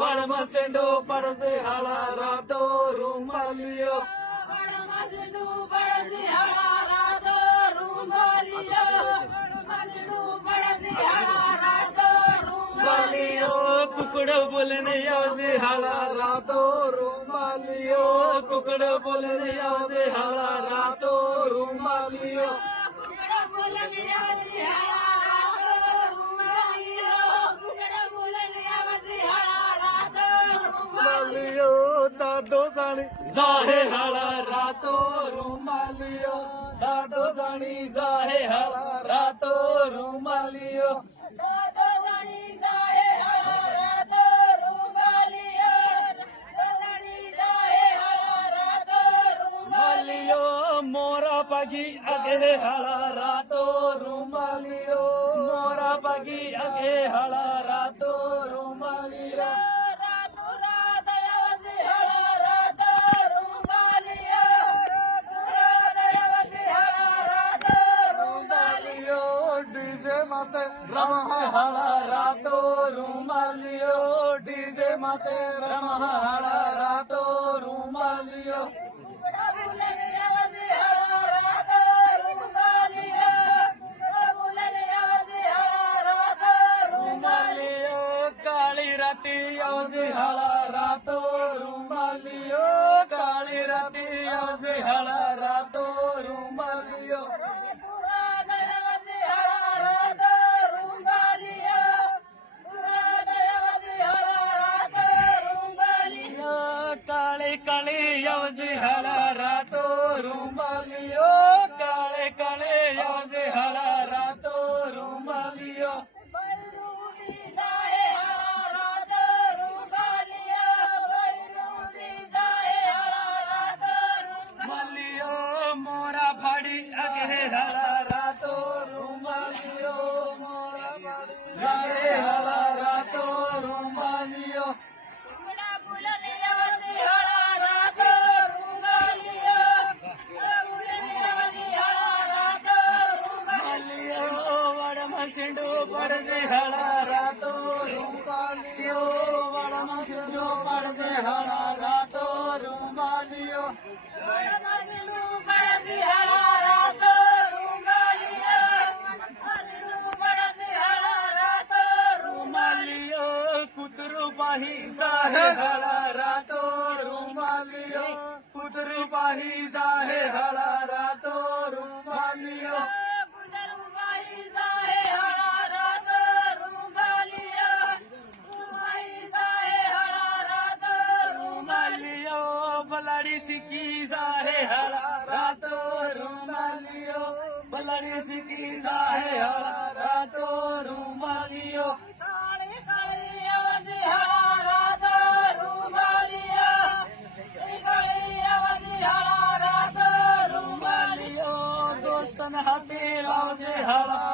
वळम सेंडो पडसे हळा रातो रुमालियो रुमालियो कुकड़ बोलने यावसे हळा रातो रुमालियो कुकड़ बोलने यावसे हळा रातो रुमालियो रुमालियो दादो जाणी जाहे हळा रातो रुमालियो दादो जाणी जाहे हळा रातो रुमालियो रुमालियो मोरा पागी अगे हळा रातो रुमालियो मोरा पागी अगे हळा रातो रुमालियो डीजे माते रमा हळा रातो रुमालियो डीजे माते रमा हळा रातो रुमालियो रुमालियो काळी राती यावसे हळा रातो रुमालियो काळी राती यावसे हळा रातो रुमालियो काळे काळे यावसे हळा रातो रुमालियो काळे काळे यावसे हळा रातो रुमालियो रुमालियो मोरा फाडी अगे हळा रातो रुमालियो मोरा फाडी अगे हळा रातो रुमालियो सिंडो पड़से हळा रातो रुमालियो वड़म सिंडो पड़से हळा रातो रुमालियो रुमालियो कुतरू पाही जाहे हळा रातो रुमालियो कुतरू पाही जाहे हळा रातो रुमालियो बलाडी सिकी जाहे हळा रातो रुमालियो बलाडी सिकी जाहे हळा रातो रुमालियो रुमालियो दोस्तन हाती लावसे हळा